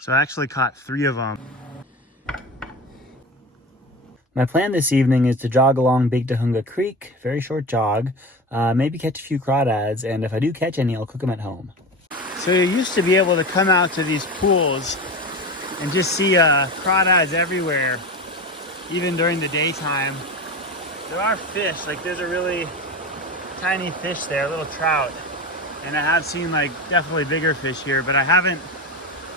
So I actually caught 3 of them. My plan this evening is to jog along Big Tujunga Creek, very short jog, maybe catch a few crawdads, and if I do catch any, I'll cook them at home. So you used to be able to come out to these pools and just see crawdads everywhere, even during the daytime. There are fish, like there's a really tiny fish there, a little trout, and I have seen like definitely bigger fish here, but I haven't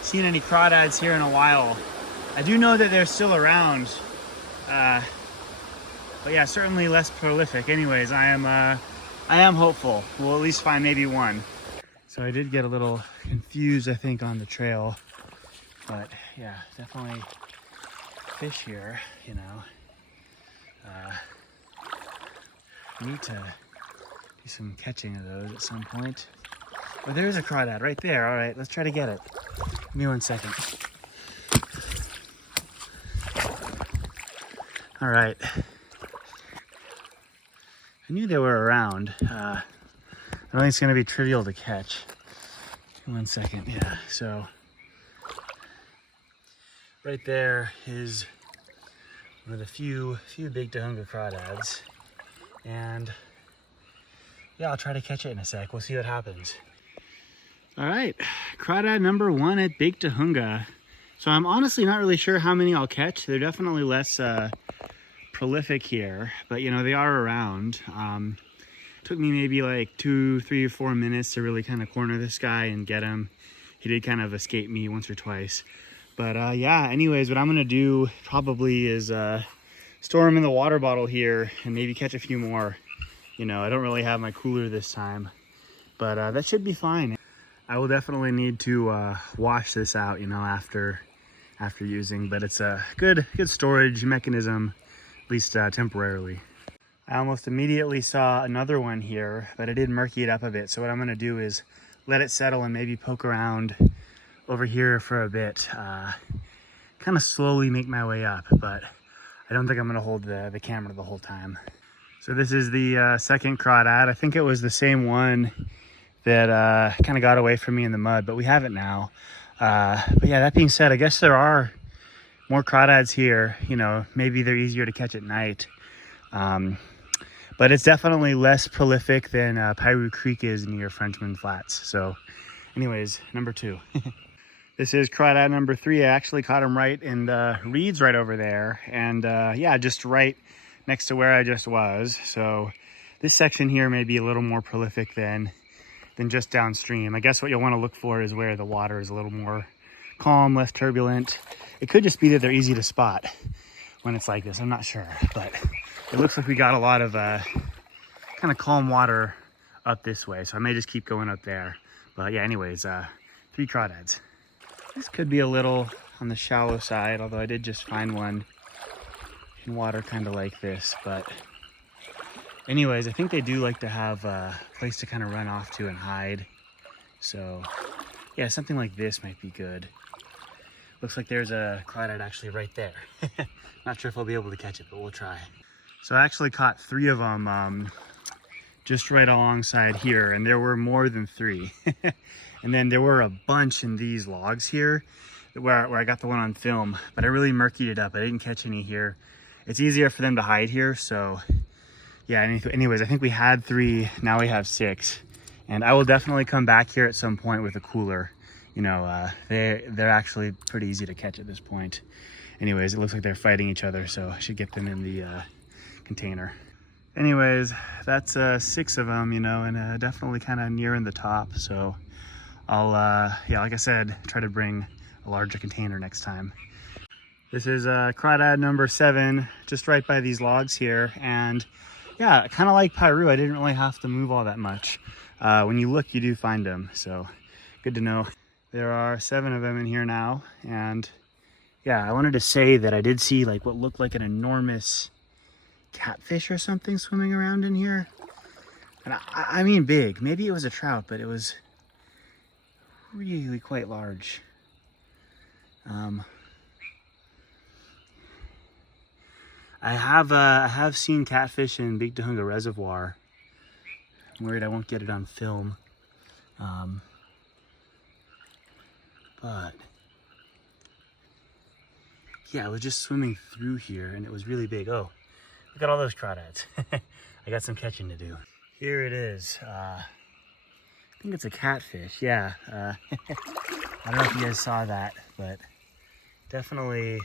seen any crawdads here in a while. I do know that they're still around, but yeah, certainly less prolific. Anyways, I am hopeful we'll at least find maybe one. So I did get a little confused, I think, on the trail, but yeah, definitely fish here, you know. Need to do some catching of those at some point. Oh, there's a crawdad right there. All right, let's try to get it. Give me 1 second. All right. I knew they were around. I don't think it's gonna be trivial to catch. 1 second, yeah. So right there is one of the few Big Tujunga crawdads. And yeah, I'll try to catch it in a sec. We'll see what happens. All right, crawdad number 1 at Big Tujunga. So I'm honestly not really sure how many I'll catch. They're definitely less prolific here, but you know, they are around. Took me maybe like 2, 3, or 4 minutes to really kind of corner this guy and get him. He did kind of escape me once or twice. But yeah, anyways, what I'm gonna do probably is store him in the water bottle here and maybe catch a few more. You know, I don't really have my cooler this time, but that should be fine. I will definitely need to wash this out, you know, after using, but it's a good storage mechanism, at least temporarily. I almost immediately saw another one here, but I did murky it up a bit. So what I'm gonna do is let it settle and maybe poke around over here for a bit. Kind of slowly make my way up, but I don't think I'm gonna hold the camera the whole time. So this is the second crawdad. I think it was the same one that kind of got away from me in the mud, but we have it now. But yeah, that being said, I guess there are more crawdads here. You know, maybe they're easier to catch at night. But it's definitely less prolific than Piru Creek is near Frenchman Flats. So anyways, number 2. This is crawdad number 3. I actually caught him right in the reeds right over there. And yeah, just right next to where I just was. So this section here may be a little more prolific than just downstream. I guess what you'll want to look for is where the water is a little more calm, less turbulent. It could just be that they're easy to spot when it's like this. I'm not sure, but it looks like we got a lot of kind of calm water up this way. So I may just keep going up there. But yeah, anyways, 3 crawdads. This could be a little on the shallow side, although I did just find one in water kind of like this. But anyways, I think they do like to have a place to kind of run off to and hide. So yeah, something like this might be good. Looks like there's a crawdad actually right there. Not sure if I'll be able to catch it, but we'll try. So I actually caught 3 of them just right alongside here, and there were more than 3. And then there were a bunch in these logs here where I got the one on film, but I really murkied it up. I didn't catch any here. It's easier for them to hide here, so yeah, anyways, I think we had 3, now we have 6. And I will definitely come back here at some point with a cooler. You know, they're actually pretty easy to catch at this point. Anyways, it looks like they're fighting each other, so I should get them in the container. Anyways, that's 6 of them, you know, and definitely kind of nearing the top. So I'll, yeah, like I said, try to bring a larger container next time. This is crawdad number 7, just right by these logs here. And yeah, kind of like Piru, I didn't really have to move all that much. When you look, you do find them, so good to know. There are 7 of them in here now, and yeah, I wanted to say that I did see like what looked like an enormous catfish or something swimming around in here. And I mean big. Maybe it was a trout, but it was really quite large. I have seen catfish in Big Tujunga Reservoir. I'm worried I won't get it on film. But yeah, it was just swimming through here and it was really big. Oh, look at all those crawdads. I got some catching to do. Here it is. I think it's a catfish. Yeah. I don't know if you guys saw that, but definitely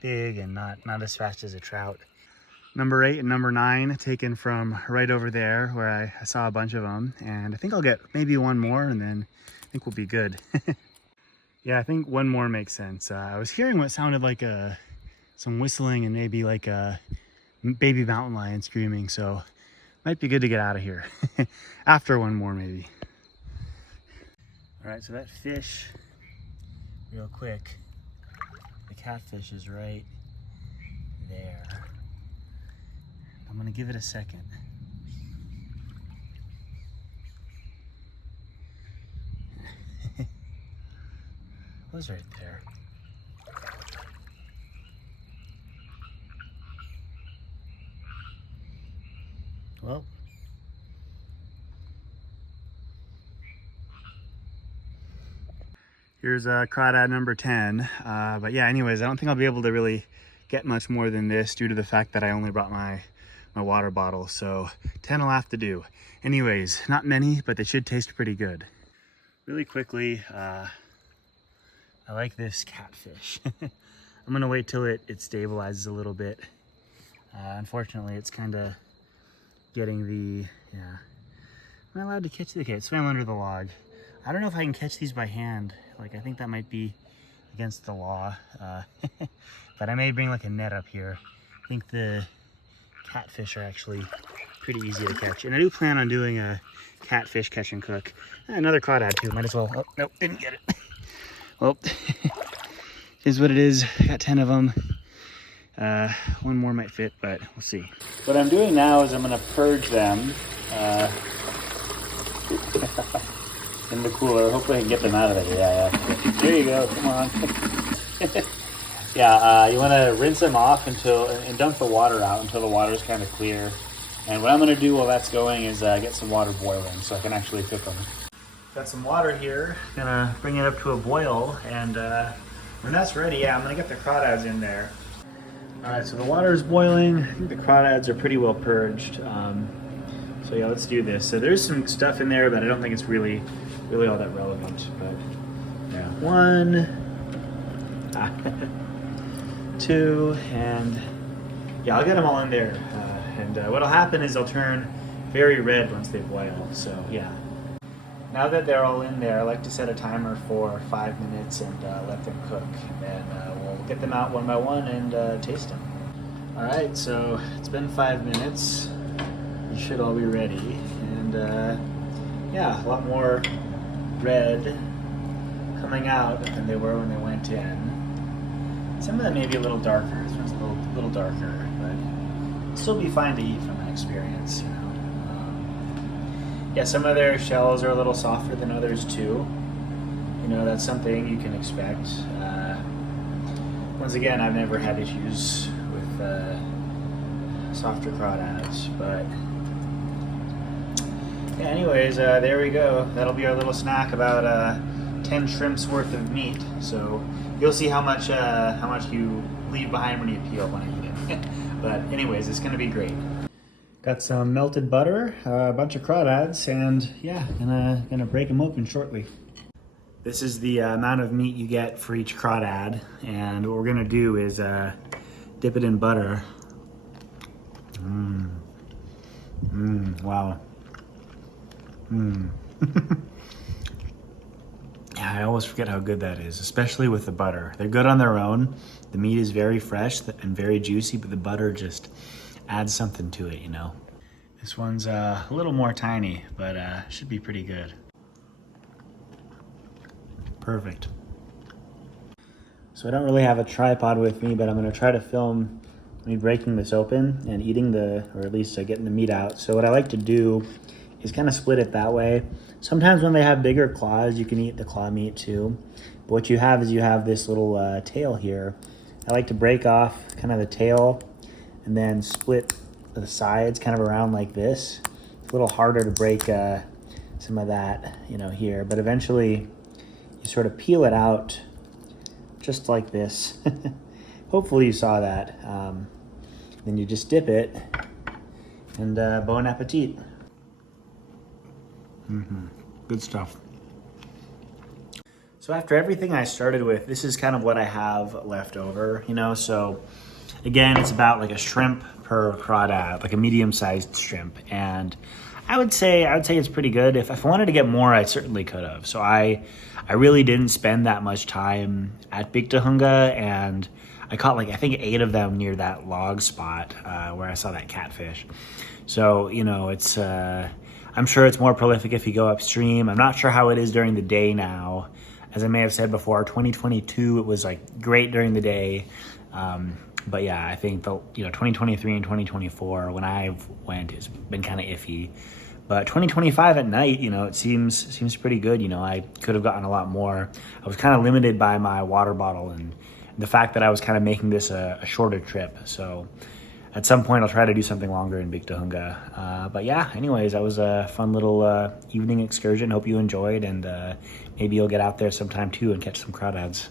big and not as fast as a trout. Number 8 and number 9 taken from right over there where I saw a bunch of them, and I think I'll get maybe one more and then I think we'll be good. Yeah, I think one more makes sense. I was hearing what sounded like some whistling and maybe like a baby mountain lion screaming, so might be good to get out of here. After one more maybe. All right, so that fish, real quick, the catfish is right there. I'm gonna give it a second. It was right there. Well, here's crawdad number 10. But yeah, anyways, I don't think I'll be able to really get much more than this due to the fact that I only brought my water bottle. So 10 will have to do. Anyways, not many, but they should taste pretty good. Really quickly, I like this catfish. I'm gonna wait till it stabilizes a little bit. Unfortunately, it's kind of getting the, yeah. Am I allowed to catch the okay, it swam under the log. I don't know if I can catch these by hand. Like, I think that might be against the law. But I may bring like a net up here. I think the catfish are actually pretty easy to catch. And I do plan on doing a catfish catch and cook. Another crawdad too, might as well. Oh, nope, didn't get it. Well, is what it is. Got 10 of them. One more might fit, but we'll see. What I'm doing now is I'm gonna purge them in the cooler. Hopefully I can get them out of there. Yeah. There you go, come on. Yeah, you wanna rinse them off and dump the water out until the water is kind of clear. And what I'm gonna do while that's going is get some water boiling so I can actually cook them. Got some water here, gonna bring it up to a boil, and when that's ready, yeah, I'm gonna get the crawdads in there. All right, so the water is boiling. I think the crawdads are pretty well purged. So yeah, let's do this. So there's some stuff in there, but I don't think it's really all that relevant. But yeah, 1, 2, and yeah, I'll get them all in there. And what'll happen is they'll turn very red once they boil. So yeah. Now that they're all in there, I like to set a timer for 5 minutes and let them cook. And then we'll get them out one by one and taste them. All right, so it's been 5 minutes. You should all be ready. And yeah, a lot more red coming out than they were when they went in. Some of them may be a little darker. This one's a little darker, but it'll still be fine to eat from my experience, you know. Yeah, some of their shells are a little softer than others too. You know, that's something you can expect. Once again, I've never had issues with softer crawdads, but yeah, anyways, there we go. That'll be our little snack, about 10 shrimps worth of meat. So you'll see how much you leave behind when you peel when I eat it. But anyways, it's gonna be great. Got some melted butter, a bunch of crawdads, and yeah, gonna break them open shortly. This is the amount of meat you get for each crawdad, and what we're gonna do is dip it in butter. Wow. Yeah, I always forget how good that is, especially with the butter. They're good on their own. The meat is very fresh and very juicy, but the butter just adds something to it, you know. This one's a little more tiny, but should be pretty good. Perfect. So I don't really have a tripod with me, but I'm gonna try to film me breaking this open and eating or at least getting the meat out. So what I like to do is kind of split it that way. Sometimes when they have bigger claws, you can eat the claw meat too. But what you have is you have this little tail here. I like to break off kind of the tail and then split the sides kind of around like this. It's a little harder to break some of that, you know, here, but eventually you sort of peel it out just like this. Hopefully you saw that. Then you just dip it, and bon appetit. Good stuff. So after everything I started with, this is kind of what I have left over, you know? So again, it's about like a shrimp per crawdad, like a medium-sized shrimp. And I would say it's pretty good. If I wanted to get more, I certainly could have. So I really didn't spend that much time at Big Tujunga, and I caught like, I think 8 of them near that log spot where I saw that catfish. So, you know, it's, I'm sure it's more prolific if you go upstream. I'm not sure how it is during the day now. As I may have said before, 2022, it was like great during the day. But yeah, I think 2023 and 2024, when I've went, it's been kind of iffy. But 2025 at night, you know, it seems pretty good. You know, I could have gotten a lot more. I was kind of limited by my water bottle and the fact that I was kind of making this a shorter trip. So at some point I'll try to do something longer in Big Tujunga. But yeah, anyways, that was a fun little evening excursion. Hope you enjoyed, and maybe you'll get out there sometime too and catch some crawdads.